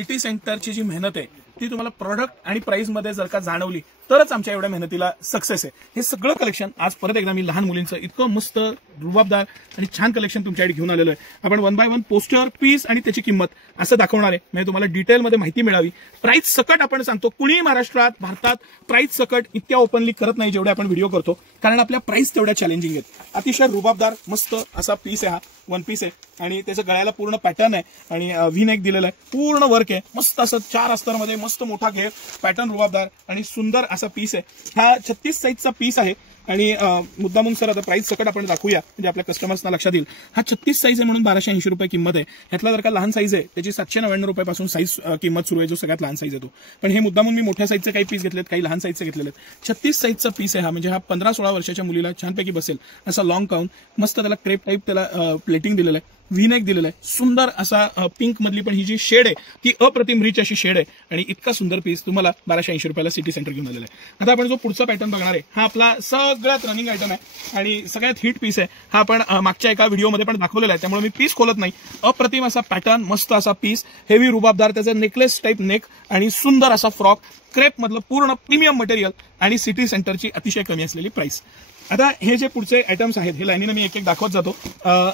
City सेंटरची जी मेहनत आहे ती तुम्हाला प्रोडक्ट आणि प्राइस मध्ये जर का जाणवली तरच आमच्या एवढ्या मेहनतीला सक्सेस आहे। हे सगळं कलेक्शन आज परत एकदा मी लहान मुलींचं इतकं मस्त रुबाबदार आणि छान कलेक्शन तुमच्याकडे घेऊन आलेलो आहे। आपण 1 बाय 1 पोस्टर पीस आणि त्याची किंमत असं दाखवणार आहे, म्हणजे तुम्हाला डिटेलमध्ये माहिती मिळावी। प्राइस सकट आपण सांगतो, कुणी महाराष्ट्रात भारतात प्राइस सकट इतक्या ओपनली करत नाही जेवढे आपण व्हिडिओ करतो, कारण आपल्या प्राइस तेवढ्या चॅलेंजिंग आहेत। अतिशय रुबाबदार मस्त असा पीस आहे, हा वन पीस आहे आणि त्याचं गळ्याला पूर्ण पॅटर्न आहे आणि व्ही नेक दिलेलं आहे, पूर्ण वर्क आहे मस्त असं 4 अस्तरमध्ये मस्त मोठा घेर पॅटर्न रुबाबदार आणि सुंदर असा पीस आहे। हा 36 साईजचा पीस आहे आणि मुद्दामून सर आता प्राइस सकट आपण दाखवूया म्हणजे आपल्या कस्टमर्सना लक्षात येईल। हा 36 साईज आहे म्हणून 1280 रुपये किंमत आहे। ह्यातला जर का लहान साईज आहे त्याची 799 रुपयापासून साईज किंमत सुरू आहे, जो सगळ्यात लहान साईज आहे तो। पण हे मुद्दामून मी मोठ्या साईजचे काही पीस घेतलेत, काही लहान साईजचे घेतलेले आहेत। 36 साईजचा पीस आहे हा, म्हणजे हा 15-16 वर्षाच्या मुलीला छानपैकी बसेल असा लॉंग गाऊन, मस्त त्याला क्रेप टाईप त्याला प्लेटिंग दिलेलं आहे, व्ही नेक दिलेला आहे, सुंदर असा पिंक मधली पण ही जी शेड आहे ती अप्रतिम रिच अशी शेड आहे आणि इतका सुंदर पीस तुम्हाला 1280 रुपयाला सिटी सेंटर घेऊन आलेला आहे। आता आपण जो पुढचा पॅटर्न बघणार आहे हा आपला सगळ्यात रनिंग आयटम आहे आणि सगळ्यात हिट पीस आहे हा। आपण मागच्या एका व्हिडिओमध्ये पण दाखवलेला आहे, त्यामुळे मी पीस खोलत नाही। अप्रतिम असा पॅटर्न, मस्त असा पीस, हेवी रुबाबदार त्याचं नेकलेस टाईप नेक आणि सुंदर असा फ्रॉक, क्रेप मधलं पूर्ण प्रीमियम मटेरियल आणि सिटी सेंटरची अतिशय कमी असलेली प्राइस। आता हे जे पुढचे आयटम्स आहेत हे लाईनीने मी एक एक दाखवत जातो।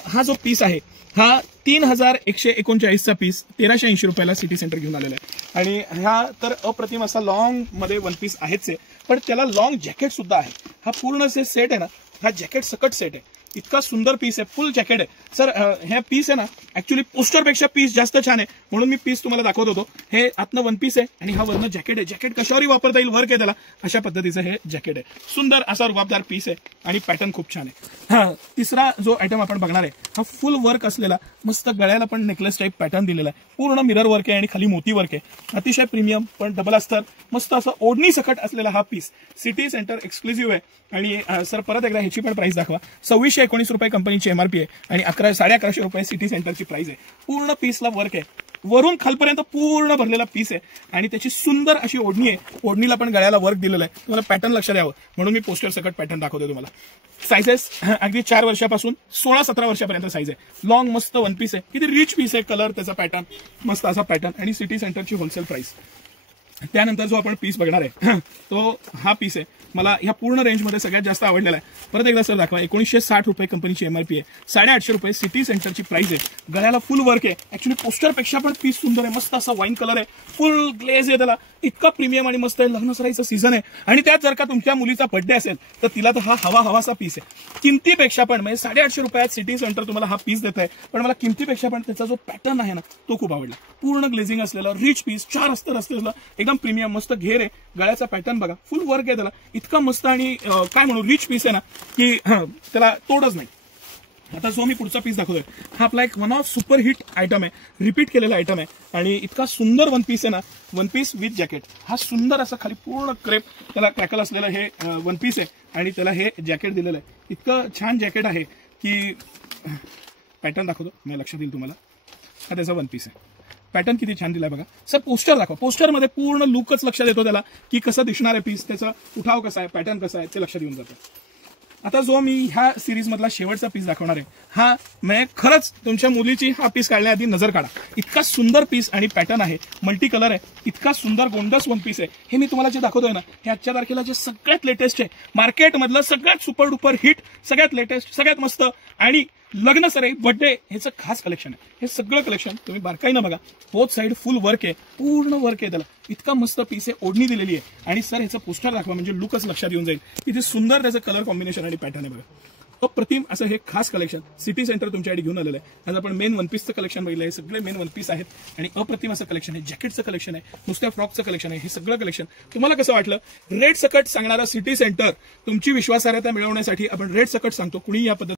हा जो पीस आहे हा 3139 चा पीस 1380 रुपयाला सिटी सेंटर घेऊन आलेला आहे आणि हा तर अप्रतिम असा लॉंग मध्ये वन पीस आहेच आहे, पण त्याला लॉंग जॅकेट सुद्धा आहे। हा पूर्ण जे सेट आहे ना हा जॅकेट सकट सेट आहे, इतका सुंदर पीस आहे, फुल जॅकेट आहे। सर हे पीस आहे ना ऍक्च्युली पोस्टरपेक्षा पीस जास्त छान आहे म्हणून मी पीस तुम्हाला दाखवत होतो। हे आतनं वन पीस आहे आणि हा वरनं जॅकेट आहे, जॅकेट कशावरही वापरता येईल, वर्क आहे त्याला, अशा पद्धतीचं हे जॅकेट आहे। सुंदर असा रुबाबदार पीस आहे आणि पॅटर्न खूप छान आहे। हा तिसरा जो आयटम आपण बघणार आहे हा फुल वर्क असलेला मस्त गळ्याला पण नेकलेस टाईप पॅटर्न दिलेला आहे, पूर्ण मिरर वर्क आहे आणि खाली मोती वर्क आहे, अतिशय प्रीमियम पण डबल अस्तर मस्त असं ओढणी सकट असलेला हा पीस सिटी सेंटर एक्सक्लुझिव्ह आहे। आणि सर परत एकदा ह्याची पण प्राइस दाखवा। 2619 रुपये कंपनीची एमआरपी आहे आणि 1150 रुपये सिटी सेंटरची प्राइस आहे। पूर्ण पीसला वर्क आहे, वरून खालपर्यंत पूर्ण भरलेला पीस आहे आणि त्याची सुंदर अशी ओढणी आहे, ओढणीला पण गळ्याला वर्क दिलेलं आहे। तुम्हाला पॅटर्न लक्षात यावं म्हणून मी पोस्टर सकट पॅटर्न दाखवतो तुम्हाला। साइजेस अगदी 4 वर्षापासून 16-17 वर्षापर्यंत साईज आहे। लॉंग मस्त वन पीस आहे, किती रिच पीस आहे, कलर त्याचा पॅटर्न मस्त असा पॅटर्न आणि सिटी सेंटरची होलसेल प्राइस। त्यानंतर जो आपण पीस बघणार आहे तो हा पीस आहे, मला ह्या पूर्ण रेंजमध्ये सगळ्यात जास्त आवडलेला आहे। परत एकदा सर दाखवा। 1960 रुपये कंपनीची एमआरपी आहे, 850 रुपये सिटी सेंटरची प्राइस आहे। गळ्याला फुल वर्क आहे, ऍक्च्युली पोस्टरपेक्षा पण पीस सुंदर आहे, मस्त असा वाईन कलर आहे, फुल ग्लेज आहे त्याला, इतका प्रीमियम आणि मस्त आहे। लग्न सराईचं सीझन आहे आणि त्यात जर का तुमच्या मुलीचा बर्थडे असेल तर तिला तर हा हवासा पीस आहे। किमतीपेक्षा पण म्हणजे 850 रुपयात सिटी सेंटर तुम्हाला हा पीस देत आहे, पण मला किमतीपेक्षा पण त्याचा जो पॅटर्न आहे ना तो खूप आवडला। पूर्ण ग्लेझिंग असलेला रिच पीस, 4 अस्तर असलेला एकदम प्रीमियम मस्त घेर आहे, गळ्याचा पॅटर्न बघा, फुल वर्क आहे त्याला, इतका मस्त आणि काय म्हणू रिच पीस आहे ना की त्याला तोडच नाही। आता जो मी पुढचा पीस दाखवतोय हा आपला एक one of super hit item आहे, रिपीट केलेला आयटम आहे आणि इतका सुंदर वन पीस आहे ना, वन पीस विथ जॅकेट। हा सुंदर असा खाली पूर्ण क्रेप त्याला क्रॅकल असलेलं हे वन पीस आहे आणि त्याला हे जॅकेट दिलेलं आहे, इतकं छान जॅकेट आहे की पॅटर्न दाखवतो मला लक्षात येईल तुम्हाला। हा त्याचा वन पीस आहे, पॅटर्न किती छान दिलाय बघा। सर पोस्टर दाखवा, पोस्टरमध्ये पूर्ण लुकच लक्षात येतो त्याला की कसं दिसणार आहे पीस, त्याचा उठाव कसा आहे, पॅटर्न कसा आहे ते लक्षात येऊन जातं। आता जो मी ह्या सिरीज मधला शेवटचा पीस दाखवणार आहे हा म्हणजे खरंच तुमच्या मुलीची हा पीस काढण्याआधी नजर काढा, इतका सुंदर पीस आणि पॅटर्न आहे, मल्टी कलर आहे, इतका सुंदर गोंडस वन पीस आहे। हे मी तुम्हाला जे दाखवतोय ना हे आजच्या तारखेला जे सगळ्यात लेटेस्ट आहे, मार्केटमधलं सगळ्यात सुपर डुपर हिट, सगळ्यात लेटेस्ट, सगळ्यात मस्त आणि लग्न सराई बर्थडे ह्याचं खास कलेक्शन आहे। हे सगळं कलेक्शन तुम्ही बारकाईनं बघा, बोथ साईड फुल वर्क आहे, पूर्ण वर्क आहे त्याला, इतका मस्त पीस आहे, ओढणी दिलेली आहे आणि सर ह्याचं पोस्टर दाखवा म्हणजे लुकच लक्षात येऊन जाईल, किती सुंदर त्याचं कलर कॉम्बिनेशन आणि पॅटर्न आहे बघा। अप्रतिम असं हे खास कलेक्शन सिटी सेंटर तुमच्याकडे घेऊन आलेलं आहे। आज आपण मेन वन पीसचं कलेक्शन बघितलं, हे सगळे मेन वन पीस आहेत आणि अप्रतिम असं कलेक्शन आहे, जॅकेटचं कलेक्शन आहे, नुसत्या फ्रॉकचं कलेक्शन आहे। हे सगळं कलेक्शन तुम्हाला कसं वाटलं? रेट सकट सांगणारा सिटी सेंटर, तुमची विश्वासार्हता मिळवण्यासाठी आपण रेट सकट सांगतो, कुणी या पद्धतीने